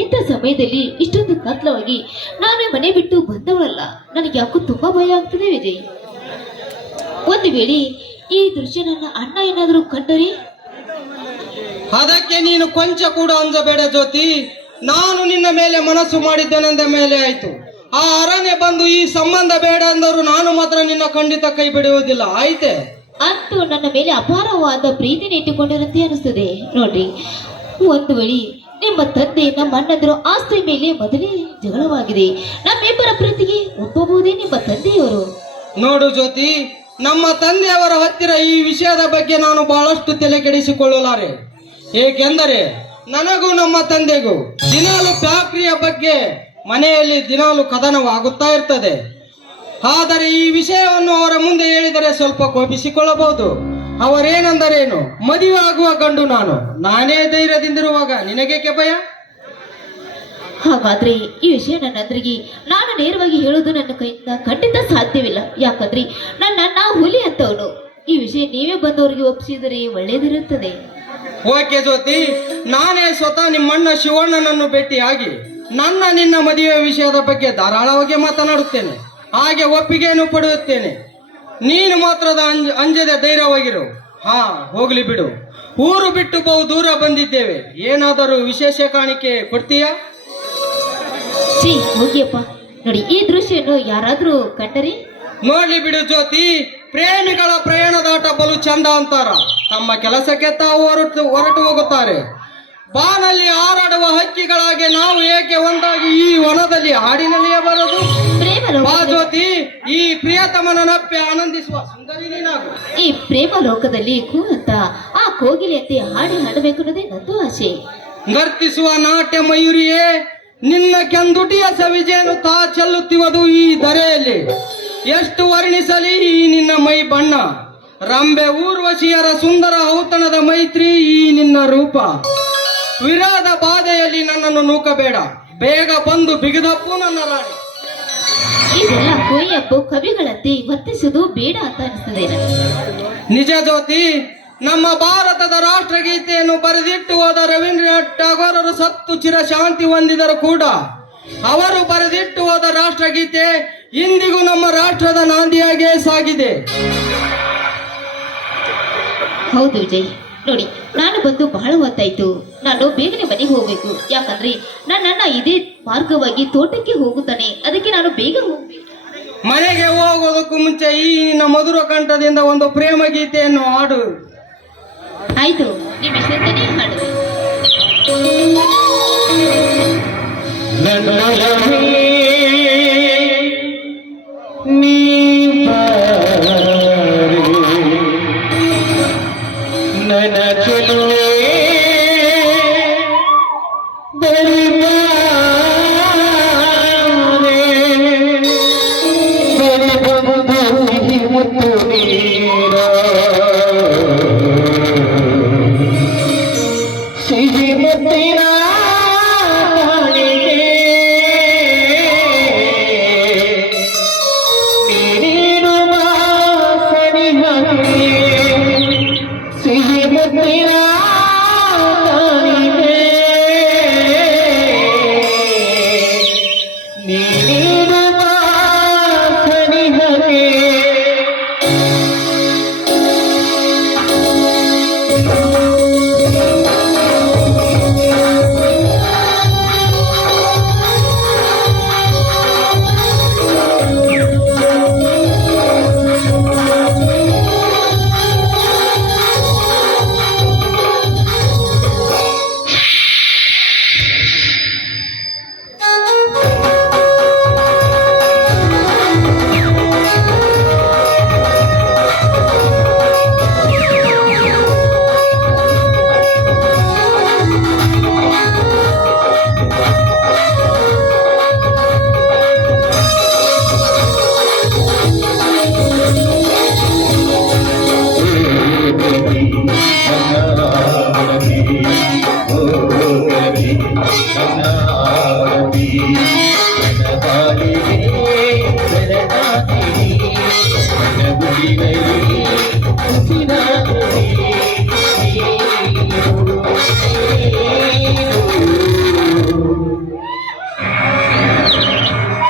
ಇಂಥ ಸಮಯದಲ್ಲಿ ಇಷ್ಟೊಂದು ಕತ್ಲವಾಗಿ ನಾನು ಮನೆ ಬಿಟ್ಟು ಬಂದವಳಲ್ಲ. ನನಗೆ ಯಾಕೋ ತುಂಬಾ ಭಯ ಆಗ್ತದೆ ವಿಜಯ್. ಒಂದು ವೇಳೆ ಈ ದೃಶ್ಯ ನನ್ನ ಅಣ್ಣ ಏನಾದರೂ ಕಂಡರೆ? ಅದಕ್ಕೆ ನೀನು ಕೊಂಚ ಕೂಡ ಅಂಜಬೇಡ ಜ್ಯೋತಿ. ನಾನು ನಿನ್ನ ಮೇಲೆ ಮನಸ್ಸು ಮಾಡಿದ್ದೇನೆಂದ ಮೇಲೆ ಆಯ್ತು. ಆ ಅರಣ್ಯ ಬಂದು ಈ ಸಂಬಂಧ ಬೇಡ ಅಂದರು ನಾನು ಮಾತ್ರ ನಿನ್ನ ಖಂಡಿತ ಕೈ ಬಿಡುವುದಿಲ್ಲ, ಆಯ್ತೆ? ಅಂತೂ ನನ್ನ ಮೇಲೆ ಅಪಾರವಾದ ಪ್ರೀತಿನ ಇಟ್ಟುಕೊಂಡಿರಂತೆ ಅನಿಸ್ತದೆ ನೋಡ್ರಿ. ಒಂದು ವೇಳೆ ನಿಮ್ಮ ತಂದೆ ನಮ್ಮ ಅಣ್ಣಂದಿರು ಆಸ್ತಿ ಮೇಲೆ ಮೊದಲೇ ಜಗಳವಾಗಿದೆ. ನಮ್ಮಿಬ್ಬರ ಪ್ರೀತಿಗೆ ಒಪ್ಪಬಹುದೇ ನಿಮ್ಮ ತಂದೆಯವರು? ನೋಡು ಜ್ಯೋತಿ, ನಮ್ಮ ತಂದೆಯವರ ಹತ್ತಿರ ಈ ವಿಷಯದ ಬಗ್ಗೆ ನಾನು ಬಹಳಷ್ಟು ತಲೆ ಕೆಡಿಸಿಕೊಳ್ಳಲಾರೆ. ಏಕೆಂದರೆ ನನಗೂ ನಮ್ಮ ತಂದೆಗೂ ದಿನಾಲು ಫ್ಯಾಕ್ಟರಿಯ ಬಗ್ಗೆ ಮನೆಯಲ್ಲಿ ದಿನಾಲು ಕದನವಾಗುತ್ತಾ ಇರ್ತದೆ. ಆದರೆ ಈ ವಿಷಯವನ್ನು ಅವರ ಮುಂದೆ ಹೇಳಿದರೆ ಸ್ವಲ್ಪ ಕೋಪಿಸಿಕೊಳ್ಳಬಹುದು. ಅವರೇನೆಂದರೇನು, ಮದುವೆ ಆಗುವ ಗಂಡು ನಾನೇ ಧೈರ್ಯದಿಂದಿರುವಾಗ ನಿನಗೇಕೆ ಭಯ? ಹಾಗಾದ್ರೆ ಈ ವಿಷಯ ನನ್ನ ಅದ್ರಿಗೆ ನಾನು ನೇರವಾಗಿ ಹೇಳೋದು ನನ್ನ ಕೈಯಿಂದ ಖಂಡಿತ ಸಾಧ್ಯವಿಲ್ಲ. ಯಾಕಂದ್ರೆ ನನ್ನ ಅಣ್ಣ ಹುಲಿ ಅಂತವನು. ಈ ವಿಷಯ ನೀವೇ ಬಂದವರಿಗೆ ಒಪ್ಪಿಸಿದರೆ ಒಳ್ಳೇದಿರುತ್ತದೆ. ಓಕೆ ಜ್ಯೋತಿ, ನಾನೇ ಸ್ವತಃ ನಿಮ್ಮಣ್ಣ ಶಿವಣ್ಣನನ್ನು ಭೇಟಿಯಾಗಿ ನಿನ್ನ ಮದುವೆ ವಿಷಯದ ಬಗ್ಗೆ ಧಾರಾಳವಾಗಿ ಮಾತನಾಡುತ್ತೇನೆ. ಹಾಗೆ ಒಪ್ಪಿಗೆಯನ್ನು ಪಡೆಯುತ್ತೇನೆ. ನೀನು ಮಾತ್ರದ ಅಂಜದೆ ಧೈರ್ಯವಾಗಿರು. ಹಾ, ಹೋಗ್ಲಿ ಬಿಡು. ಊರು ಬಿಟ್ಟು ಬಹು ದೂರ ಬಂದಿದ್ದೇವೆ. ಏನಾದರೂ ವಿಶೇಷ ಕಾಣಿಕೆ ಕೊಡ್ತೀಯಾ? ಹೋಗಿಯಪ್ಪ. ನೋಡಿ, ಈ ದೃಶ್ಯವನ್ನು ಯಾರಾದ್ರೂ ಕಂಡರೆ? ನೋಡ್ಲಿ ಬಿಡು ಜ್ಯೋತಿ, ಪ್ರೇಮಿಗಳ ಪ್ರಯಾಣದಾಟ ಬಲು ಚಂದ ಅಂತಾರ. ತಮ್ಮ ಕೆಲಸಕ್ಕೆ ತಾವು ಹೊರಟು ಹೋಗುತ್ತಾರೆ. ಬಾನಲ್ಲಿ ಹಾರಾಡುವ ಹಕ್ಕಿಗಳಾಗಿ ನಾವು ಏಕೆ ಒಂದಾಗಿ ಈ ವನದಲ್ಲಿ ಹಾಡಿನಲ್ಲಿಯೇ ಬರೋದು? ಬಾ ಜ್ಯೋತಿ, ಈ ಪ್ರಿಯತಮನ ನಪ್ಪೆ ಆನಂದಿಸುವ ಸುಂದರಿ ನೀನಾಗು. ಈ ಪ್ರೇಮ ಲೋಕದಲ್ಲಿ ಕೂತ ಆ ಕೋಗಿಲೆಯಂತೆ ಹಾಡಿ ಹಾಡಬೇಕು ಅನ್ನೋದೇ ನಂದು ಆಸೆ. ನರ್ತಿಸುವ ನಾಟ್ಯ ಮಯೂರಿಯೇ, ನಿನ್ನ ಕೆಂದುಟಿಯ ಸವಿಜೇನು ತಾ ಚೆಲ್ಲುತ್ತಿರುವುದು ಈ ಧರೆಯಲ್ಲಿ. ಎಷ್ಟು ವರ್ಣಿಸಲಿ ಈ ನಿನ್ನ ಮೈ ಬಣ್ಣ. ರಂಬೆ ಊರ್ವಶಿಯರ ಸುಂದರ ಔತಣದ ಮೈತ್ರಿ ಈ ನಿನ್ನ ರೂಪ. ವಿರಾದ ಬಾಧೆಯಲ್ಲಿ ನನ್ನನ್ನು ನೂಕಬೇಡ. ಬೇಗ ಬಂದು ಬಿಗಿದಪ್ಪು ನನ್ನ ರಾಣಿ. ಇದೆಲ್ಲ ಕೊಯ್ಯಪ್ಪು ಕವಿಗಳಂತೆ ವರ್ತಿಸುವುದು ಬೇಡ ಅಂತ ಅನಿಸ್ತದೆ. ನಿಜ ಜ್ಯೋತಿ, ನಮ್ಮ ಭಾರತದ ರಾಷ್ಟ್ರಗೀತೆಯನ್ನು ಬರೆದಿಟ್ಟು ಹೋದ ರವೀಂದ್ರನಾಥ್ ಟಾಗೋರರು ಸತ್ತು ಚಿರಶಾಂತಿ ಹೊಂದಿದರು ಕೂಡ ಅವರು ಬರೆದಿಟ್ಟು ಹೋದ ರಾಷ್ಟ್ರಗೀತೆ ಇಂದಿಗೂ ನಮ್ಮ ರಾಷ್ಟ್ರದ ನಾಂದಿಯಾಗೇ ಸಾಗಿದೆ. ಹೌದು ವಿಜಯ್, ನೋಡಿ, ನಾನು ಬಂದು ಬಹಳ ಹೊತ್ತಾಯ್ತು. ನಾನು ಬೇಗನೆ ಮನೆಗೆ ಹೋಗ್ಬೇಕು. ಯಾಕಂದ್ರೆ ನನ್ನ ಅಣ್ಣ ಇದೇ ಮಾರ್ಗವಾಗಿ ತೋಟಕ್ಕೆ ಹೋಗುತ್ತಾನೆ. ಅದಕ್ಕೆ ನಾನು ಬೇಗ ಹೋಗ್ಬೇಕು. ಮನೆಗೆ ಹೋಗೋದಕ್ಕೂ ಮುಂಚೆ ಈ ನಿನ್ನ ಮಧುರ ಕಂಠದಿಂದ ಒಂದು ಪ್ರೇಮ ಗೀತೆಯನ್ನು ಹಾಡು. ಆಯ್ತು, ನಿಮ್ಮ ಹೆಸರನ್ನೇ ಹಾಡುವೆ. Baby